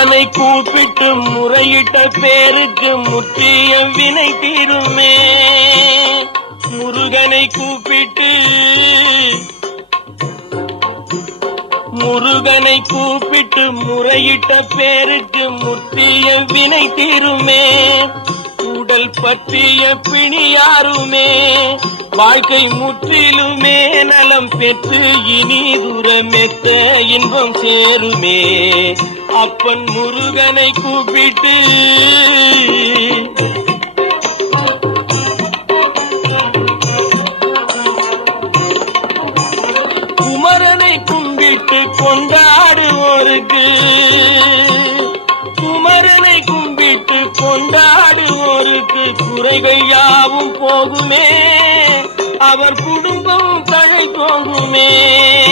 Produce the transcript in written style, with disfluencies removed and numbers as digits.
முருகனை கூப்பிட்டு முறையிட்ட பேருக்கு முற்றிய வினை தீருமே. முருகனை கூப்பிட்டு முறையிட்ட பேருக்கு முற்றிய வினை தீருமே. உடல் பற்றிய பிணியாருமே வாழ்க்கை முற்றிலுமே நலம் பெற்று இனி தூரமெத்த இன்பம் சேருமே. அப்பன் முருகனை கூப்பிட்டு குமரனை கும்பிட்டு கொண்டாடுவோருக்கு குறைகள் யாவும் போகுமே. அவர் குடும்பம் தழை தோங்குமே.